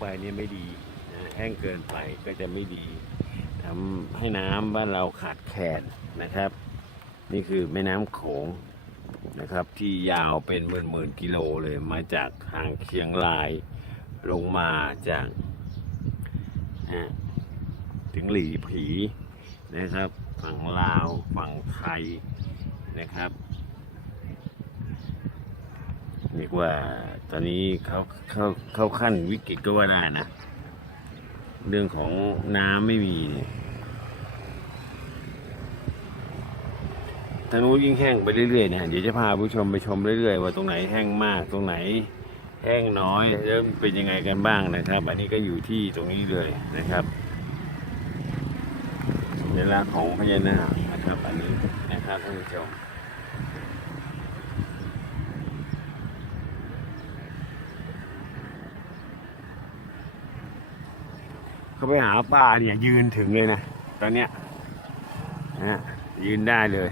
ไปเนี่ยไม่ดีนะแห้งเกินไปก็จะไม่ดีทำให้น้ำบ้านเราขาดแคลนนะครับ นี่คือแม่น้ำโขงนะครับ ที่ยาวเป็นหมื่นหมื่นกิโลเลยมาจากทางเชียงรายลงมาจากถึงหลีผีนะครับ ฝั่งลาวฝั่งไทยนะครับ เรียกว่าตอนนี้เขาเขาเขาขั้นวิกฤตก็ว่าได้นะ เรื่องของน้ำไม่มีเนี่ยทางนู้นยิ่งแห้งไปเรื่อยๆนะเดี๋ยวจะพาผู้ชมไปชมเรื่อยๆ ว่าตรงไหนแห้งมากตรงไหนแห้งน้อยแล้วเป็นยังไงกันบ้างนะครับ อันนี้ก็อยู่ที่ตรงนี้เลยนะครับสัญลักษณ์ของพญานาคนะครับ อันนี้นะครับท่านผู้ชม เขาไปหาปลาเนี่ยยืนถึงเลยนะตอนเนี้ยนะยืนได้เลย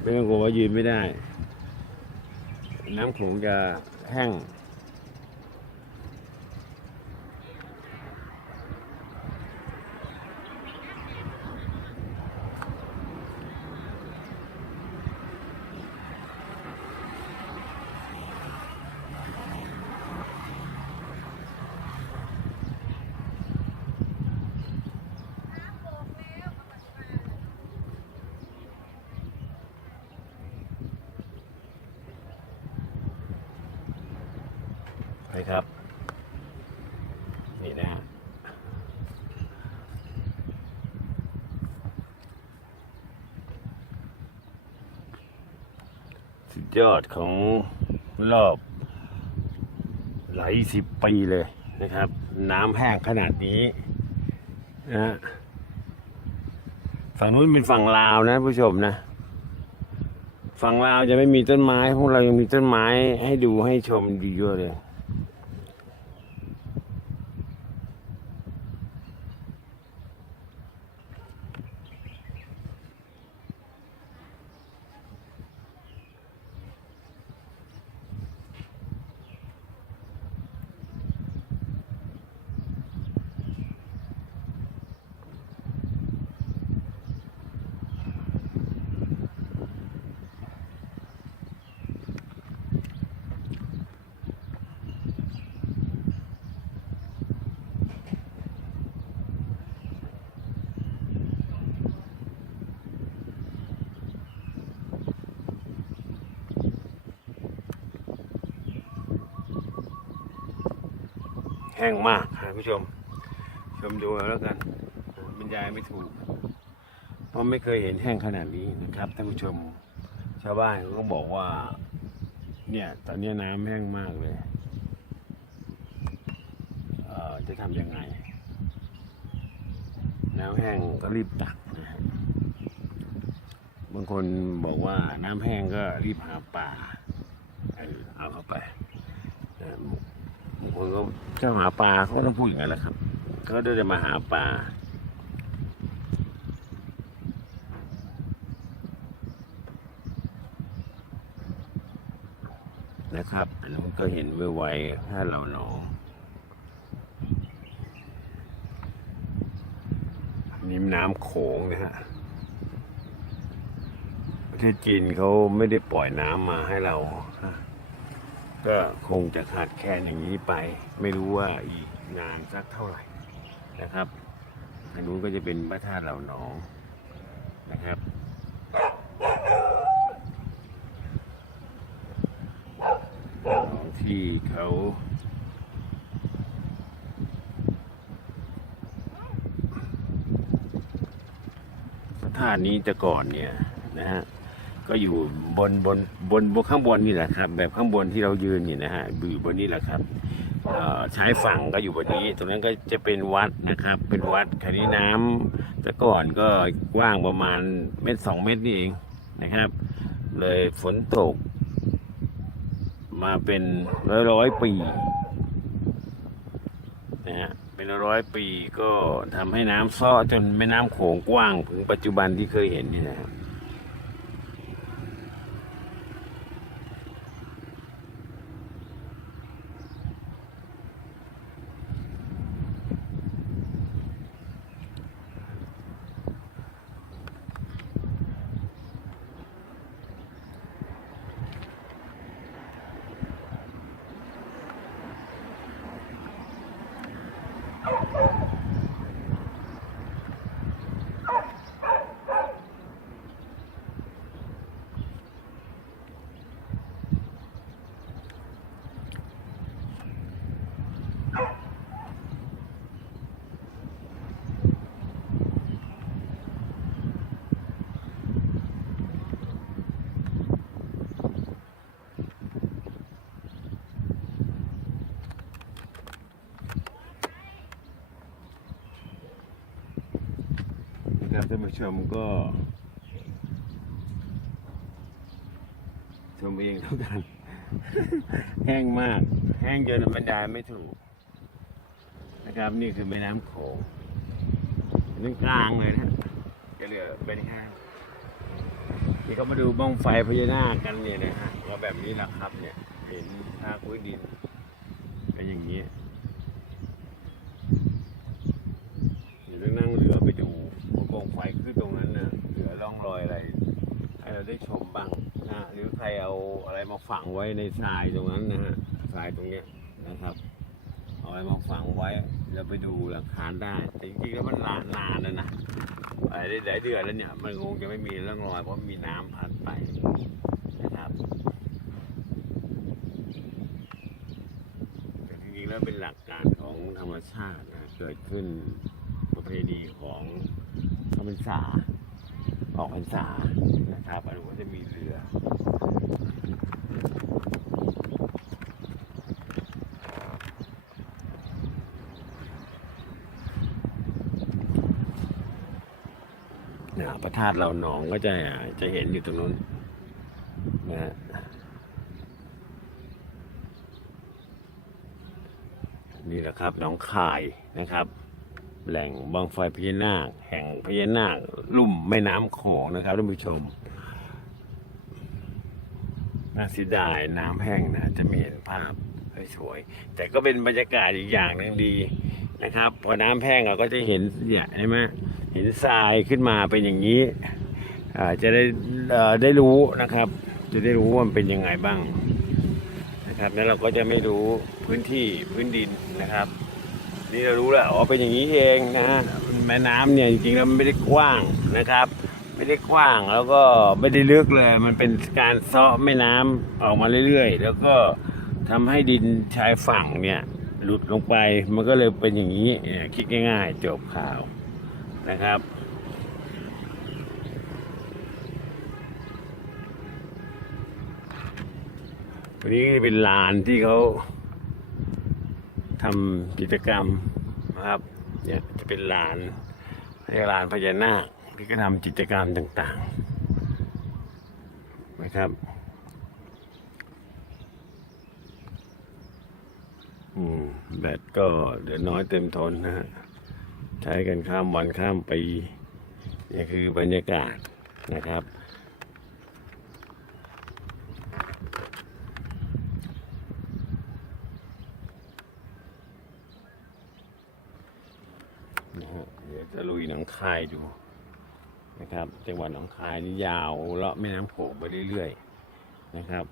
ไม่ต้องกลัวว่ายืนไม่ได้ น้ำโขงจะแห้ง นะครับ นี่นะฮะสุดยอดของรอบหลายสิบปีเลยนะครับ น้ำแห้งขนาดนี้นะฮะฝั่งนู้นเป็นฝั่งลาวนะผู้ชมนะ ฝั่งลาวจะไม่มีต้นไม้พวกเรายังมีต้นไม้ให้ดูให้ชมดีเยอะเลย แห้งมากครับผู้ชม ชมดูแล้วกันบรรยายไม่ถูก เพราะไม่เคยเห็นแห้งขนาดนี้นะครับท่านผู้ชม ชาวบ้านเขาก็บอกว่า เนี่ย ตอนนี้น้ำแห้งมากเลยเอ่อจะทำยังไง น้ำแห้งก็รีบตักนะฮะบางคนบอกว่าน้ำแห้งก็รีบหาป่า เอาเข้าไปเออบา คนก็เจ้าหาปลาเขาต้องพูดอย่างนั้นแหละครับเขาก็จะมาหาปลานะครับอันนั้นก็เห็นไวๆถ้าเราหนองนี่มน้ำโขงนะฮะประเทศจีนเขาไม่ได้ปล่อยน้ำมาให้เรา ก็คงจะขาดแคลนอย่างนี้ไป ไม่รู้ว่าอีกนานสักเท่าไหร่นะครับอันนู้นก็จะเป็นพระธาตุเหล่าหนองนะครับที่เขาพระธาตุนี้แต่ก่อนเนี่ยนะฮะ ก็อยู่บนบนบนบนข้างบนนี่แหละครับ แบบข้างบนที่เรายืนนี่นะฮะอยู่บนนี้แหละครับเอ่อชายฝั่งก็อยู่บนนี้ ตรงนั้นก็จะเป็นวัดนะครับ เป็นวัดคราวนี้น้ำแต่ก่อนก็กว้างประมาณเมตรสองเมตรนี่เองนะครับ เลยฝนตก มาเป็นร้อยร้อยปีนะฮะเป็นร้อยปีก็ทำให้น้ำซ้อจนแม่น้ำโขงกว้างถึงปัจจุบันที่เคยเห็นนี่นะครับ น ท่านผู้ชมก็ ชมเองเท่ากัน แห้งมาก แห้งจนบรรยายไม่ถูก นะครับ นี่คือแม่น้ำโขงนึงกลางเลยนะจะเหลือเป็นแห้งนี่ก็มาดูบ้องไฟพญานาคกันเนี่ยนะฮะว่าแบบนี้แหละครับเนี่ย เห็นท่างพื้นดินเป็นอย่างนี้เดี๋ยวต้องนั่งเรือไปดูว่ากองไฟขึ้นตรงนั้นนะเหลือร่องรอยอะไร ให้เราได้ชมบ้างนะหรือใคร เอาอะไรมาฝังไว้ในทรายตรงนั้นนะฮะทรายตรงเนี้ยนะครับ เอาอะไรมาฝังไว้เราไปดูหลักฐานได้แต่จริงๆแล้วมันนานนานแล้วนะหลายหลายเดือนแล้วเนี่ย มันคงจะไม่มีร่องรอยเพราะมีน้ำพัดไปนะครับแต่จริงๆแล้วเป็นหลักการของธรรมชาตินะเกิดขึ้นประเพณีของธรรมชาติ ออกพรรษานะครับอันนี้จะมีเรือนะพระธาตุเราหนองก็จะจะเห็นอยู่ตรงนู้นนะนี่แหละครับหน้องคายนะครับ แหล่งบางไฟพญานาค แห่งพญานาคลุ่มแม่น้ำโขงนะครับท่านผู้ชมน่าเสียดายน้ำแห้งนะจะไม่เห็นภาพสวยๆแต่ก็เป็นบรรยากาศอีกอย่างหนึ่งดีนะครับ พอน้ำแห้งเราก็จะเห็นเนี่ยใช่ไหมเห็นทรายขึ้นมาเป็นอย่างนี้จะได้ได้รู้นะครับ จะได้รู้ว่ามันเป็นยังไงบ้างนะครับแล้วเราก็จะไม่รู้พื้นที่พื้นดินนะครับ นี่เรารู้แล้วอ๋อเป็นอย่างนี้เองนะฮะแม่น้ำเนี่ยจริงๆแล้วมันไม่ได้กว้างนะครับ ไม่ได้กว้างแล้วก็ไม่ได้ลึกเลย มันเป็นการเซาะแม่น้ำออกมาเรื่อยๆ แล้วก็ทำให้ดินชายฝั่งเนี่ยหลุดลงไปมันก็เลยเป็นอย่างนี้เนี่ยคิดง่ายๆ จบข่าวนะครับวันนี้เป็นลานที่เขา ทำกิจกรรมนะครับเนี่ยจะเป็นลานเรียกลานพญานาคที่ก็ทำกิจกรรมต่างๆนะครับอืมแบตก็เหลือน้อยเต็มทนนะฮะใช้กันข้ามวันข้ามปีนี่คือบรรยากาศนะครับ นะฮะ เดี๋ยวจะลุยหนองคายดูนะครับ จังหวัดหนองคายนี่ยาวเลาะแม่น้ำโขงไปเรื่อยๆนะครับ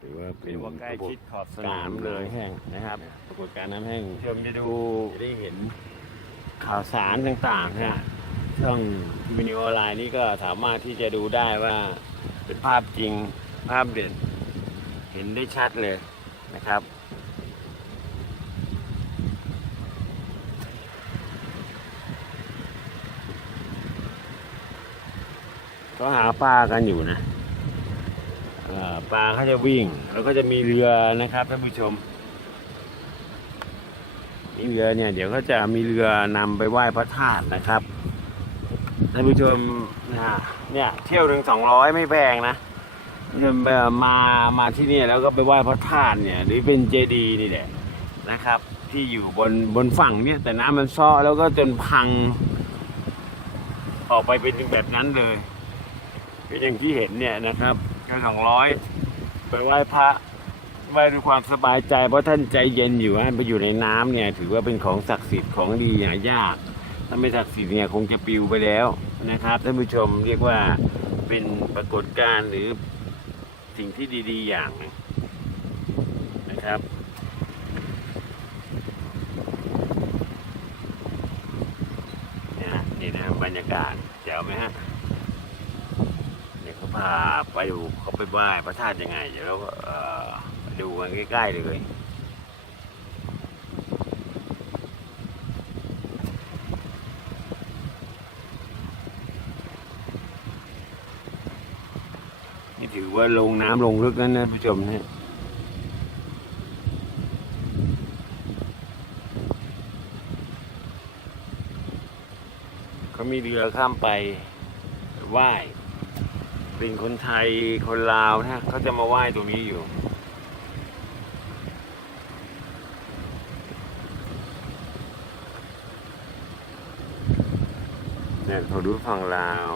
ถือว่าเป็นถือว่าใกล้ชิดขอบสนามเลเลยยแห้งนะครับปรากฏการณ์น้ำแห้งชมจะดูจะได้เห็นข่าวสารต่างๆนะฮะช่องวิดีโอไลน์นี่ก็สามารถที่จะดูได้ว่าเป็นภาพจริงภาพเด่น เห็นได้ชัดเลยนะครับ ก็หาปลากันอยู่นะปลาเขาจะวิ่ง แล้วก็จะมีเรือนะครับท่านผู้ชมนี่เรือเนี่ยเดี๋ยวเขาจะมีเรือนำไปไหว้พระธาตุนะครับท่านผู้ชมนะฮะเนี่ยเที่ยวถึงสองร้อยไม่แพงนะ มามาที่นี่แล้วก็ไปไหว้พระธาตุเนี่ย หรือเป็นเจดีย์นี่แหละนะครับ ที่อยู่บนบนฝั่งเนี่ย แต่น้ำมันซ้อแล้วก็จนพัง ออกไปเป็นแบบนั้นเลยก็อย่างที่เห็นเนี่ยนะครับก็สองร้อยไปไหว้พระไหว้ด้วยความสบายใจ เพราะท่านใจเย็นอยู่ฮะไปอยู่ในน้ำเนี่ย ถือว่าเป็นของศักดิ์สิทธิ์ของดีหายากถ้าไม่ศักดิ์สิทธิ์เนี่ยคงจะปิวไปแล้วนะครับท่านผู้ชมเรียกว่าเป็นปรากฏการณ์หรือ สิ่งที่ดี ๆ อย่างนะครับเนี่ยนี่นะบรรยากาศเจ๋วไหมฮะเดี๋ยวเขาพาไปดูเขาไปไหว้พระธาตุยังไง เดี๋ยวเราก็ดูกันใกล้ ๆ เลย ถือว่าลงน้ำลงลึกนั้นนะผู้ชมเนี่ยเขามีเรือข้ามไปไหว้เป็นคนไทยคนลาวนะเขาจะมาไหว้ตรงนี้อยู่เนี่ยเขาดูฝั่งลาว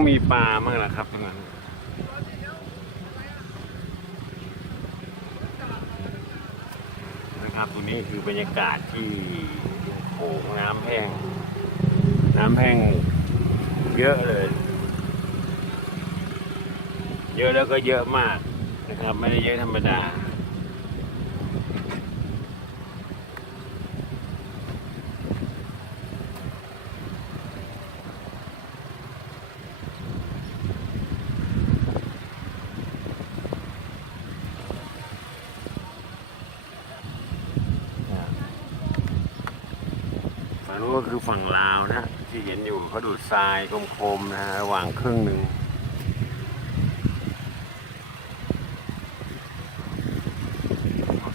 ต้องมีปลามั่งแหละครับตรงนั้นนะครับตรงนี้คือบรรยากาศที่โขงน้ำแห้ง น้ำแห้งเยอะเลย เยอะแล้วก็เยอะมากนะครับ ไม่ได้เยอะธรรมดา ฝั่ งนู้นก็คือฝั่งลาวนะที่เห็นอยู่เขาดูดทรายคมๆนะฮะระหว่างครึ่งหนึ่ง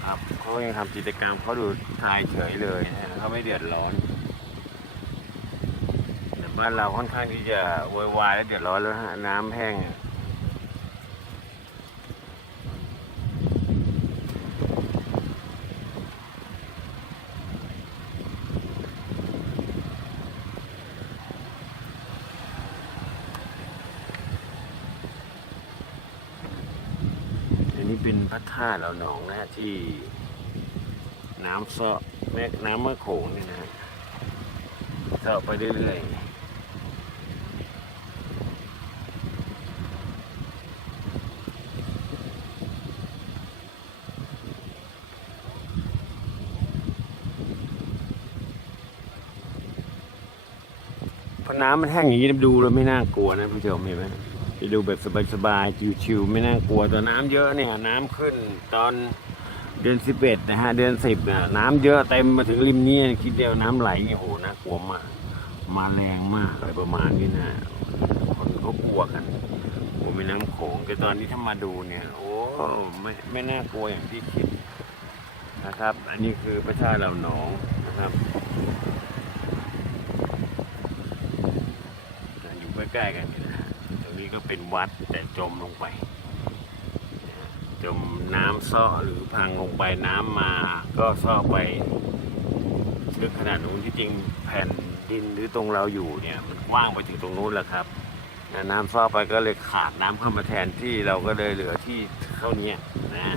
ครับเขายังทำกิจกรรมเขาดูดทรายเฉยเลยนะเขาไม่เดือดร้อนแต่บ้านเราค่อนข้างที่จะโวยวายและเดือดร้อนแล้วฮะน้ำแห้ง อันนี้เป็น พระธาตุเหล่าหนองนะฮะที่น้ำเซาะแม่น้ำเมื่อโขงเนี่ยนะฮะเซาะไปเรื่อยๆพอน้ำมันแห้งอย่างนี้ดูแล้วไม่น่ากลัวนะผู้ชมเห็นไหม ดูแบบสบายๆชิวๆไม่น่ากลัวแต่น้ำเยอะเนี่ยน้ำขึ้นตอนเดือนสิบเอ็ดนะฮะเดือนสิบน่ะน้ำเยอะเต็มมาถึงริมนี้คิดเดียวน้ำไหลเนี่ยโหน่ากลัวมากมาแรงมากอะไรประมาณนี้นะคนเขากลัวกันโอ้ไม่น้ำโขงแต่ตอนนี้ถ้ามาดูเนี่ย โอ้ไม่ไม่น่ากลัวอย่างที่คิดนะครับ อันนี้คือพระธาเหล่าหนองนะครับอยู่ใกล้ๆกัน เป็นวัดแต่จมลงไป จมน้ำซ่อหรือพังลงไปน้ำมาก็ซ่อไปลึกขนาดนู้นที่จริงแผ่นดินหรือตรงเราอยู่เนี่ย มันกว้างไปถึงตรงนู้นแหละครับนะน้ำซ่อไปก็เลยขาดน้ำเข้ามาแทนที่เราก็เลยเหลือที่เท่านี้นะ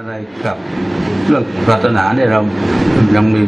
อะไรกับเรื่อง ศาสนาเนี่ยเรายังมี